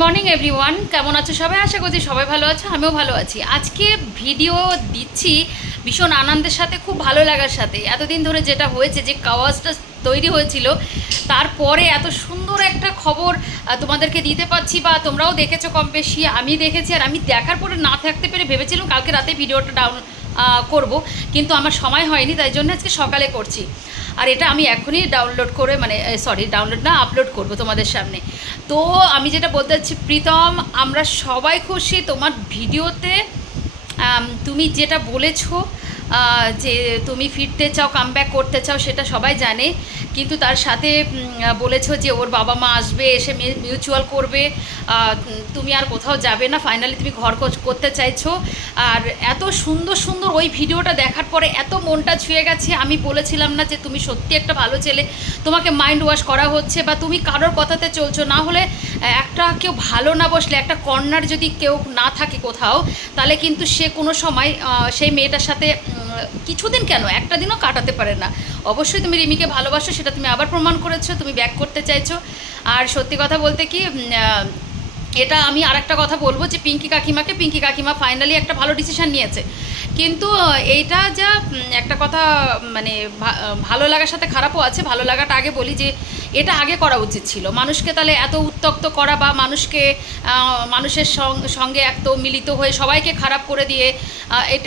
Morning everyone কেমন আছো সবাই? আশা করছি সবাই ভালো আছো, আমিও ভালো আছি। আজকে ভিডিও দিচ্ছি ভীষণ আনন্দের সাথে, খুব ভালো লাগার সাথে। এতদিন ধরে যেটা হয়েছে, যে কাওয়াজটা তৈরি হয়েছিল, তারপরে এত সুন্দর একটা খবর তোমাদেরকে দিতে পারছি বা তোমরাও দেখেছ কম বেশি, আমি দেখেছি, আর আমি দেখার পরে না থাকতে পেরে ভেবেছিলাম কালকে রাতে ভিডিওটা ডাউন করব। কিন্তু আমার সময় হয়নি, তাই জন্য আজকে সকালে করছি। আর এটা আমি এখনই ডাউনলোড করে মানে সরি ডাউনলোড না আপলোড করব তোমাদের সামনে। তো আমি যেটা বলতে চাচ্ছি, প্রীতম, আমরা সবাই খুশি তোমার ভিডিওতে তুমি যেটা বলেছ যে তুমি ফিরতে চাও কাম করতে চাও, সেটা সবাই জানে। কিন্তু তার সাথে বলেছ যে ওর বাবা মা আসবে, এসে মিউচুয়াল করবে। তুমি আর কোথাও যাবে না। ফাইনালি তুমি ঘর করতে চাইছো। আর এত সুন্দর সুন্দর ওই ভিডিওটা দেখার পরে এত মনটা ছুঁয়ে গেছে। আমি বলেছিলাম না যে তুমি সত্যি একটা ভালো ছেলে। তোমাকে মাইন্ড ওয়াশ করা হচ্ছে বা তুমি কারোর কথাতে চলছো। না হলে একটা কেউ ভালো না বসলে, একটা কর্নার যদি কেউ না থাকে কোথাও, তাহলে কিন্তু সে কোনো সময় সেই মেয়েটার সাথে কিছুদিন কেন? একটা দিনও কাটাতে পারে না। অবশ্যই তুমি রিমিকে ভালোবাসো, সেটা তুমি আবার প্রমাণ করেছ, তুমি ব্যাক করতে চাইছো। আর সত্যি কথা বলতে কি এটা আমি আর একটা কথা বলব যে পিঙ্কি কাকিমাকে, পিঙ্কি কাকিমা ফাইনালি একটা ভালো ডিসিশন নিয়েছে। কিন্তু এইটা যা একটা কথা মানে ভালো লাগার সাথে খারাপও আছে। ভালো লাগাটা আগে বলি যে এটা আগে করা উচিত ছিল। মানুষকে তাহলে এত উত্তক্ত করা বা মানুষকে মানুষের সঙ্গে এত মিলিত হয়ে সবাইকে খারাপ করে দিয়ে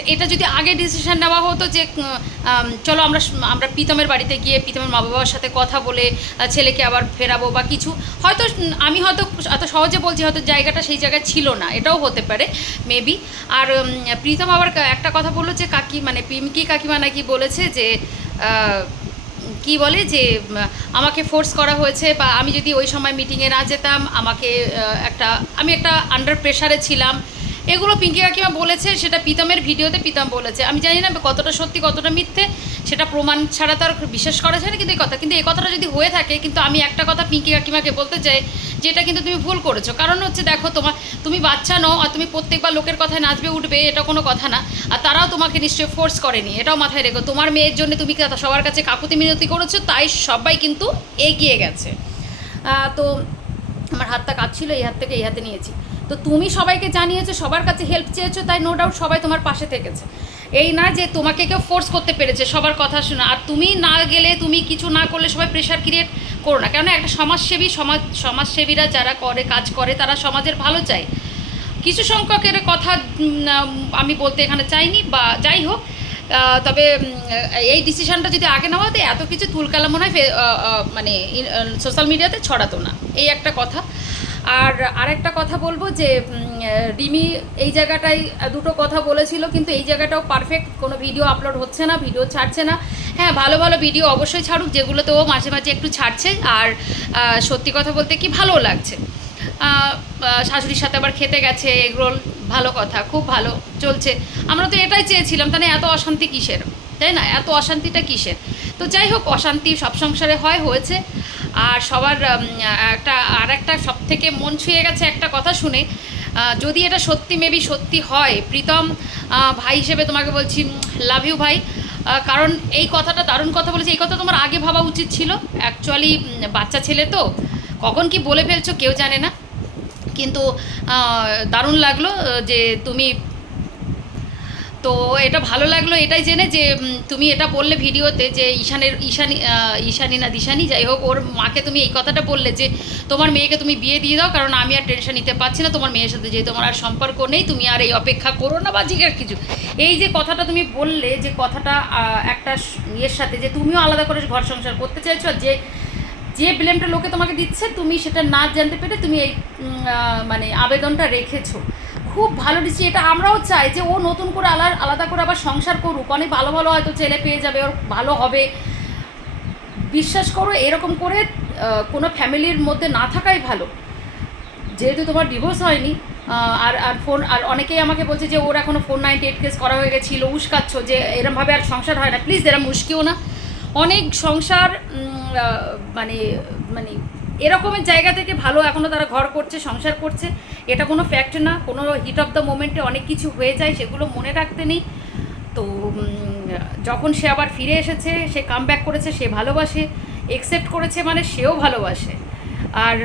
এটা- যদি আগে ডিসিশন নেওয়া হতো যে চলো আমরা আমরা প্রীতমের বাড়িতে গিয়ে প্রীতমের মা বাবার সাথে কথা বলে ছেলেকে আবার ফেরাবো বা কিছু, হয়তো আমি হয়তো এত সহজে বলছি, হয়তো জায়গাটা সেই জায়গায় ছিল না, এটাও হতে পারে মেবি আর প্রীতম আবার একটা কথা বলল যে, কাকি মানে পিমকি কাকিমা নাকি বলেছে যে কি বলে যে আমাকে ফোর্স করা হয়েছে বা আমি যদি ওই সময় মিটিংয়ে না যেতাম, আমাকে একটা, আমি একটা আন্ডার প্রেশারে ছিলাম। এগুলো পিঙ্কি কাকিমা বলেছে, সেটা প্রীতমের ভিডিওতে প্রীতম বলেছে। আমি জানি না কতটা সত্যি, কতটা মিথ্যে। সেটা প্রমাণ ছাড়া তো আর বিশ্বাস করা যায় না কিন্তু এই কথা। কিন্তু এই কথাটা যদি হয়ে থাকে, কিন্তু আমি একটা কথা পিঙ্কি কাকিমাকে বলতে চাই যে এটা কিন্তু তুমি ভুল করেছ। কারণ হচ্ছে দেখো তোমার তুমি বাচ্চা নও আর তুমি প্রত্যেকবার লোকের কথায় নাচবে, উঠবে, এটা কোনো কথা না। আর তারাও তোমাকে নিশ্চয়ই ফোর্স করেনি। এটাও মাথায় রেখো, তোমার মেয়ের জন্য তুমি সবার কাছে কাকুতি মিনতি করেছ, তাই সবাই কিন্তু এগিয়ে গেছে। তো আমার হাতটা কাঁপছিল, এই হাত থেকে এই হাতে নিয়েছি। তো তুমি সবাইকে জানিয়েছো, সবার কাছে হেল্প চেয়েছো, তাই নো ডাউট সবাই তোমার পাশে থেকেছে। এই না যে তোমাকে কেউ ফোর্স করতে পেরেছে, সবার কথা শুনে। আর তুমি না গেলে, তুমি কিছু না করলে সবাই প্রেশার ক্রিয়েট করো না। কেননা একটা সমাজসেবী, সমাজ, সমাজসেবীরা যারা করে, কাজ করে, তারা সমাজের ভালো চায়। কিছু সংখ্যকের কথা আমি বলতে এখানে চাইনি বা যাই হোক তবে এই ডিসিশনটা যদি আগে নেওয়া হতো এত কিছু তুলকালা মনে হয় মানে সোশ্যাল মিডিয়াতে ছড়াতো না। এই একটা কথা। আর আরেকটা কথা বলব যে রিমি এই জায়গাটায় দুটো কথা বলেছিল, কিন্তু এই জায়গাটাও পারফেক্ট কোনো ভিডিও আপলোড হচ্ছে না ভিডিও ছাড়ছে না। হ্যাঁ ভালো ভালো ভিডিও অবশ্যই ছাড়ুক যেগুলোতে ও মাঝে মাঝে একটু ছাড়ছে, আর সত্যি কথা বলতে কি ভালোও লাগছে। শাশুড়ির সাথে আবার খেতে গেছে এগরোল ভালো কথা, খুব ভালো চলছে। আমরা তো এটাই চেয়েছিলাম, তাহলে এত অশান্তি কিসের? তাই না? এত অশান্তিটা কিসের? তো যাই হোক, অশান্তি সব সংসারে হয়, হয়েছে। আর সবার একটা আর একটা সব থেকে মন ছুঁয়ে গেছে একটা কথা শুনে। যদি এটা সত্যি মেবি সত্যি হয়, প্রীতম ভাই হিসেবে তোমাকে বলছি লাভ ইউ ভাই। কারণ এই কথাটা দারুণ কথা বলেছে। এই কথা তোমার আগে ভাবা উচিত ছিল। অ্যাকচুয়ালি বাচ্চা ছেলে তো। কখন কি বলে ফেলছো কেউ জানে না। কিন্তু দারুণ লাগল যে তুমি তো এটা ভালো লাগল এটাই জেনে যে তুমি এটা বললে ভিডিওতে যে ঈশানের, ঈশানি ঈশানি না দিশানি, যাই হোক, ওর মাকে তুমি এই কথাটা বললে যে, তোমার মেয়েকে তুমি বিয়ে দিয়ে দাও, কারণ আমি আর টেনশন নিতে পারছি না, তোমার মেয়ের সাথে যে তোমার আর সম্পর্ক নেই, তুমি আর এই অপেক্ষা করো না, বা জিজ্ঞেস কিছু। এই যে কথাটা তুমি বললে, যে কথাটা একটা ইয়ের সাথে, যে তুমিও আলাদা করে ঘর সংসার করতে চাইছো যে যে ব্লেমটা লোকে তোমাকে দিচ্ছে, তুমি সেটা না জানতে পেরে তুমি এই মানে আবেদনটা রেখেছো। খুব ভালো দিচ্ছি এটা আমরাও চাই যে ও নতুন করে আলাদা আলাদা করে আবার সংসার করুক। অনেক ভালো ভালো হয়তো ছেলে পেয়ে যাবে, ওর ভালো হবে। বিশ্বাস করো, এরকম করে কোনো ফ্যামিলির মধ্যে না থাকাই ভালো। যেহেতু তোমার ডিভোর্স হয়নি আর আর ফোন আর অনেকেই আমাকে বলছে যে ওর এখনও ফোর নাইনটি এইট কেস করা হয়ে গেছিল, উস্কাচ্ছ যে এরমভাবে আর সংসার হয় না। প্লিজ এরম উস্কিও না। অনেক সংসার মানে মানে এরকমের জায়গা থেকে ভালো এখনও তারা ঘর করছে, সংসার করছে। এটা কোনো ফ্যাক্ট না, কোনো হিট অফ দ্য মোমেন্টে অনেক কিছু হয়ে যায়, সেগুলো মনে রাখতে নেই। তো যখন সে আবার ফিরে এসেছে, সে কাম ব্যাক করেছে, সে ভালোবাসে একসেপ্ট করেছে মানে সেও ভালোবাসে। আর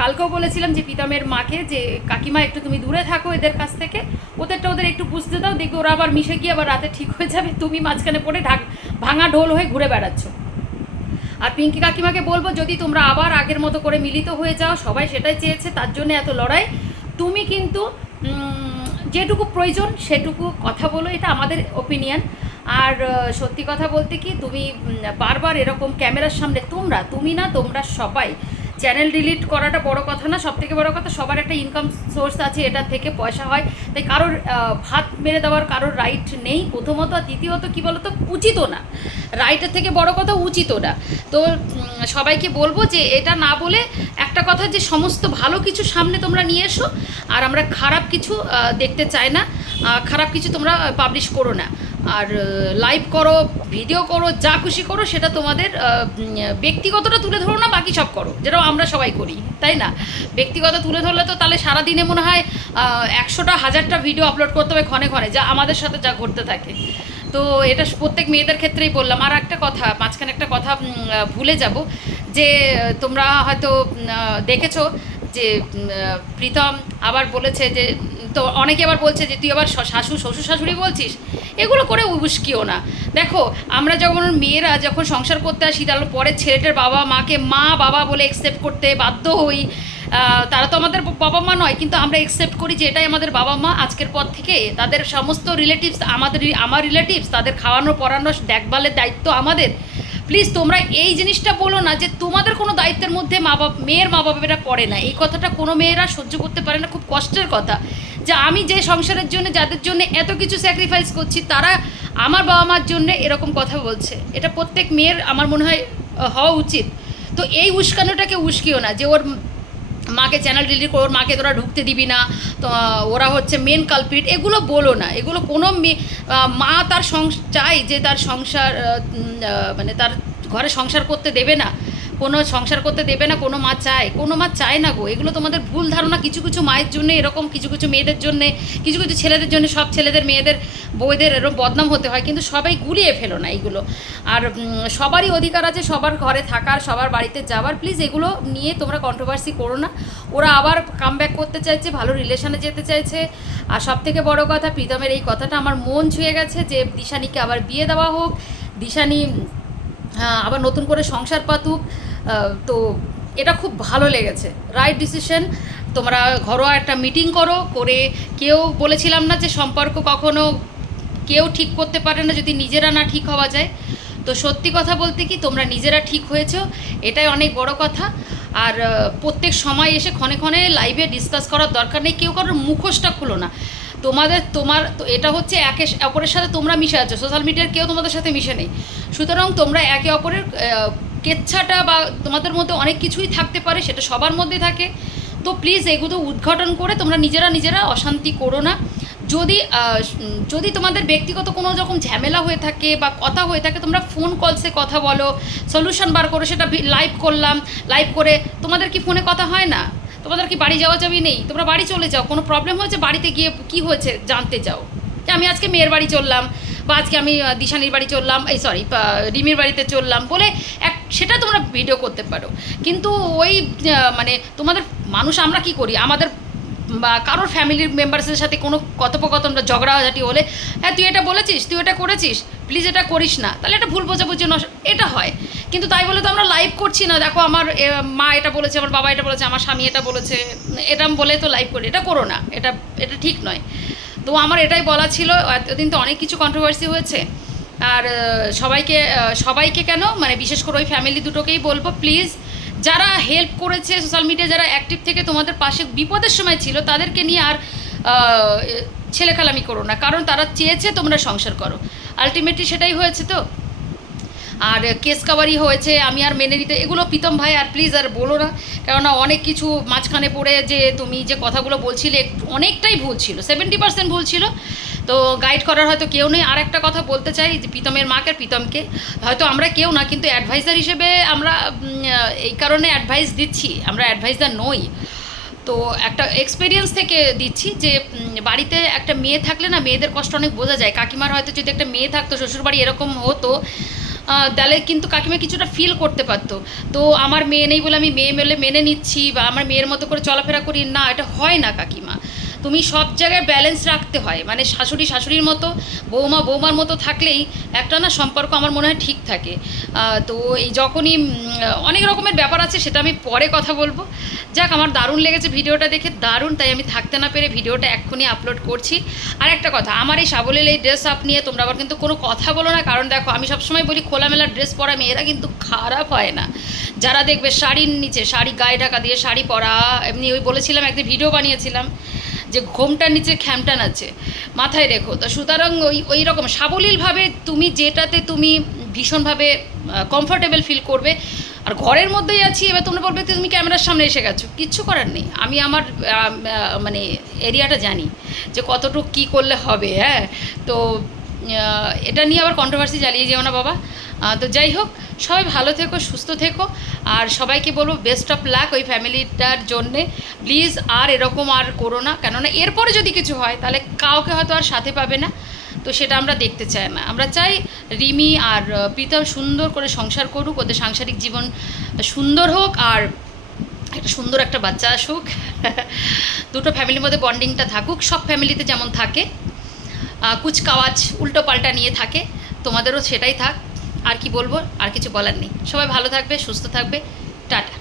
কালকেও বলেছিলাম যে পিতামের মাকে যে, কাকিমা, একটু তুমি দূরে থাকো এদের কাছ থেকে। ওদেরটা ওদের একটু বুঝতে দাও, দেখবে ওরা আবার মিশে গিয়ে আবার রাতে ঠিক হয়ে যাবে। তুমি মাঝখানে পড়ে ঢাক, ভাঙা ঢোল হয়ে ঘুরে বেড়াচ্ছ। আর পিঙ্কি কাকিমাকে বলব, যদি তোমরা আবার আগের মতো করে মিলিত হয়ে যাও, সবাই সেটাই চেয়েছে, তার জন্য এত লড়াই। তুমি কিন্তু যেটুকু প্রয়োজন সেটুকু কথা বলো, এটা আমাদের ওপিনিয়ন আর সত্যি কথা বলতে কি, তুমি বারবার এরকম ক্যামেরার সামনে, তোমরা, তুমি না, তোমরা সবাই চ্যানেল ডিলিট করাটা বড় কথা না সব থেকে বড় কথা সবার একটা ইনকাম সোর্স আছে, এটা থেকে পয়সা হয়। তাই কারোর ভাত মেরে দেওয়ার কারোর রাইট নেই। প্রথমত আর দ্বিতীয়ত কী বলতো উচিতও না। রাইটের থেকে বড় কথা উচিতও না। তো সবাইকে বলব যে এটা না বলে একটা কথা যে সমস্ত ভালো কিছু সামনে তোমরা নিয়ে এসো, আর আমরা খারাপ কিছু দেখতে চাই না। খারাপ কিছু তোমরা পাবলিশ করো না। আর লাইভ করো ভিডিও করো, যা খুশি করো, সেটা তোমাদের ব্যক্তিগতটা তুলে ধরো না, বাকি সব করো। যেরকম আমরা সবাই করি, তাই না? ব্যক্তিগত তুলে ধরলে তো তাহলে সারাদিনে মনে হয় একশোটা, হাজারটা ভিডিও আপলোড করতে হবে ক্ষণে ক্ষণে, যা আমাদের সাথে যা ঘটতে থাকে। তো এটা প্রত্যেক মেয়েদের ক্ষেত্রেই বললাম। আর একটা কথা, মাঝখানে একটা কথা ভুলে যাব, যে, তোমরা হয়তো দেখেছ যে প্রীতম আবার বলেছে যে তো অনেকে আবার বলছে যে, তুই আবার শাশু, শ্বশুর শাশুড়ি বলছিস? এগুলো করে উস্কিও না। দেখো, আমরা যখন মেয়েরা যখন সংসার করতে আসি, তাহলে পরে ছেলেটার বাবা মাকে মা, বাবা বলে একসেপ্ট করতে বাধ্য হই। তারা তো আমাদের বাবা মা নয়, কিন্তু আমরা একসেপ্ট করি যে, এটাই আমাদের বাবা মা আজকের পর থেকে। তাদের সমস্ত রিলেটিভস আমাদের, আমার রিলেটিভস তাদের খাওয়ানো পড়ানো দেখভালের দায়িত্ব আমাদের। প্লিজ তোমরা এই জিনিসটা বলো না যে, তোমাদের কোনো দায়িত্বের মধ্যে মা বাবা মেয়ের মা বাবারা পড়ে না। এই কথাটা কোনো মেয়েরা সহ্য করতে পারে না, খুব কষ্টের কথা। যে আমি যে সংসারের জন্য, যাদের জন্য এত কিছু স্যাক্রিফাইস করছি, তারা আমার বাবা মার জন্য এরকম কথা বলছে। এটা প্রত্যেক মেয়ের আমার মনে হয় হওয়া উচিত। তো এই উস্কানোটাকে উস্কিও না যে ওর মাকে চ্যানেল ডিলিট করে, ওর মাকে তোরা ঢুকতে দিবি না, তো ওরা হচ্ছে মেন কালপিট এগুলো বলো না। এগুলো কোনো মেয়ে মা তার সংস চাই যে তার সংসার মানে তার ঘরে সংসার করতে দেবে না। কোনো সংসার করতে দেবে না, কোনো মা চায়, কোনো মা চায় না গো। এগুলো তোমাদের ভুল ধারণা কিছু কিছু মায়ের জন্য, এরকম কিছু কিছু মেয়েদের জন্য, কিছু কিছু ছেলেদের জন্য, সব ছেলেদের, মেয়েদের, বউদের এরকম বদনাম হতে হয়, কিন্তু সবাই গুলিয়ে ফেলো না এইগুলো আর সবারই অধিকার আছে সবার ঘরে থাকার, সবার বাড়িতে যাওয়ার। প্লিজ এগুলো নিয়ে তোমরা কন্ট্রোভার্সি করো না। ওরা আবার কাম ব্যাক করতে চাইছে, ভালো রিলেশনে যেতে চাইছে। আর সব থেকে বড় কথা, প্রীতমের এই কথাটা আমার মন ছুঁয়ে গেছে যে দিশানিকে আবার বিয়ে দেওয়া হোক। দিশানি আবার নতুন করে সংসার পাতুক। তো এটা খুব ভালো লেগেছে। রাইট ডিসিশন তোমরা ঘরোয়া একটা মিটিং করো, করে কেউ বলেছিলাম না যে সম্পর্ক কখনো কেউ ঠিক করতে পারে না যদি নিজেরা না ঠিক হওয়া যায়। তো সত্যি কথা বলতে কি, তোমরা নিজেরা ঠিক হয়েছো, এটাই অনেক বড় কথা। আর প্রত্যেক সময় এসে ক্ষণে ক্ষণে লাইভে ডিসকাস করার দরকার নেই, কেউ কারোর মুখোশটা খুলো না। তোমাদের, তোমার, তো এটা হচ্ছে একে অপরের সাথে তোমরা মিশে আছো সোশ্যাল মিডিয়ার কেউ তোমাদের সাথে মিশে নেই। সুতরাং তোমরা একে অপরের কেচ্ছাটা বা তোমাদের মধ্যে অনেক কিছুই থাকতে পারে, সেটা সবার মধ্যে থাকে। তো প্লিজ এগুলো উদ্ঘাটন করে তোমরা নিজেরা নিজেরা অশান্তি করো না। যদি যদি তোমাদের ব্যক্তিগত কোনো রকম ঝামেলা হয়ে থাকে বা কথা হয়ে থাকে, তোমরা ফোন কলসে কথা বলো সলিউশন বার করো, সেটা লাইভ করলাম লাইভ করে তোমাদের কি ফোনে কথা হয় না? তোমাদের কি বাড়ি যাওয়া যাবি নেই? তোমরা বাড়ি চলে যাও, কোনো প্রবলেম হয়েছে? বাড়িতে গিয়ে কি হয়েছে জানতে যাও যে আমি আজকে মেয়ের বাড়ি চললাম বা আজকে আমি দিশানির বাড়ি চললাম, এই সরি রিমির বাড়িতে চললাম বলে সেটা তোমরা ভিডিও করতে পারো। কিন্তু ওই মানে তোমাদের মানুষ আমরা কি করি? আমাদের বা কারোর ফ্যামিলির মেম্বার্সের সাথে কোনো কথোপকথন বা ঝগড়াঝাটি হলে হ্যাঁ তুই এটা বলেছিস, তুই এটা করেছিস প্লিজ এটা করিস না। তাহলে এটা ভুল বোঝাবুঝি নষ্ট এটা হয়। কিন্তু তাই বলে তো আমরা লাইভ করছি না। দেখো, আমার মা এটা বলেছে, আমার বাবা এটা বলেছে, আমার স্বামী এটা বলেছে, এটা বলে তো লাইভ করি। এটা করো না। এটা এটা ঠিক নয়। তো আমার এটাই বলা ছিল, এতদিন তো অনেক কিছু কন্ট্রোভার্সি হয়েছে। আর সবাইকে সবাইকে কেন? মানে বিশেষ করে ওই ফ্যামিলি দুটোকেই বলব প্লিজ যারা হেল্প করেছে সোশ্যাল মিডিয়া যারা অ্যাক্টিভ থেকে তোমাদের পাশে বিপদের সময় ছিল, তাদেরকে নিয়ে আর ছেলেখালামি করো না, কারণ তারা চেয়েছে তোমরা সংসার করো। আলটিমেটলি সেটাই হয়েছে তো। আর কেস কাভারি হয়েছে, আমি আর মেনে নিতে, এগুলো প্রীতম ভাই আর প্লিজ আর বলো না, কেননা অনেক কিছু মাঝখানে পড়ে যে তুমি যে কথাগুলো বলছিলে অনেকটাই ভুল ছিল সেভেন্টি পার্সেন্ট ভুল ছিল। তো গাইড করার হয়তো কেউ নেই। আর একটা কথা বলতে চাই, যে প্রীতমের মাকে, প্রীতমকে, হয়তো আমরা কেউ না, কিন্তু অ্যাডভাইজার হিসেবে আমরা এই কারণে অ্যাডভাইস দিচ্ছি। আমরা অ্যাডভাইজার নই। তো একটা এক্সপিরিয়েন্স থেকে দিচ্ছি যে বাড়িতে একটা মেয়ে থাকলে না, মেয়েদের কষ্ট অনেক বোঝা যায়। কাকিমার হয়তো যদি একটা মেয়ে থাকতো, শ্বশুরবাড়ি এরকম হতো তাহলে কিন্তু কাকিমা কিছুটা ফিল করতে পারতো। তো আমার মেয়ে নেই বলে আমি মেয়ে মেলে মেনে নিচ্ছি, বা আমার মেয়ের মতো করে চলাফেরা করি, না, এটা হয় না কাকিমা। তুমি সব জায়গায় ব্যালেন্স রাখতে হয়। মানে শাশুড়ি শাশুড়ির মতো, বৌমা বৌমার মতো থাকলেই একটা না সম্পর্ক আমার মনে হয় ঠিক থাকে। তো এই যখনই অনেক রকমের ব্যাপার আছে সেটা আমি পরে কথা বলব। যাক, আমার দারুণ লেগেছে ভিডিওটা দেখে, দারুণ, তাই আমি থাকতে না পেরে ভিডিওটা এক্ষুনি আপলোড করছি। আর একটা কথা, আমার এই সাবলীল এই ড্রেস আপ নিয়ে তোমরা আবার কিন্তু কোনো কথা বলো না, কারণ দেখো, আমি সবসময় বলি খোলামেলা ড্রেস পরা মেয়েরা কিন্তু খারাপ হয় না। যারা দেখবে শাড়ির নিচে, শাড়ি গায়ে ঢাকা দিয়ে শাড়ি পরা, এমনি ওই বলেছিলাম, একদিন ভিডিও বানিয়েছিলাম। যে ঘোমটার নিচে খ্যামটান আছে মাথায় রেখো। তো সুতরাং ওই ওই রকম সাবলীলভাবে তুমি যেটাতে তুমি ভীষণভাবে কমফোর্টেবল ফিল করবে। আর ঘরের মধ্যেই আছি, এবার তোমরা বলবে তুমি ক্যামেরার সামনে এসে গেছো। কিচ্ছু করার নেই। আমি আমার মানে এরিয়াটা জানি যে কতটুকু কী করলে হবে হ্যাঁ? তো এটা নিয়ে আবার কন্ট্রোভার্সি জ্বালিয়ে যেও না বাবা। তো যাই হোক, সবাই ভালো থেকো, সুস্থ থেকো। আর সবাইকে বলব বেস্ট অফ লাক ওই ফ্যামিলিটার জন্যে। প্লিজ আর এরকম আর করো না। কেননা, এরপরে যদি কিছু হয়, তাহলে কাউকে হয়তো আর সাথে পাবে না। তো সেটা আমরা দেখতে চাই না। আমরা চাই রিমি আর প্রীতম সুন্দর করে সংসার করুক, ওদের সাংসারিক জীবন সুন্দর হোক, আর একটা সুন্দর একটা বাচ্চা আসুক। দুটো ফ্যামিলির মধ্যে বন্ডিংটা থাকুক। সব ফ্যামিলিতে যেমন থাকে কুচকাওয়াজ উল্টো পাল্টা নিয়ে থাকে। তোমাদেরও সেটাই থাক। আর কি বলব? আর কিছু বলার নেই। সবাই ভালো থাকবে, সুস্থ থাকবে। টাটা।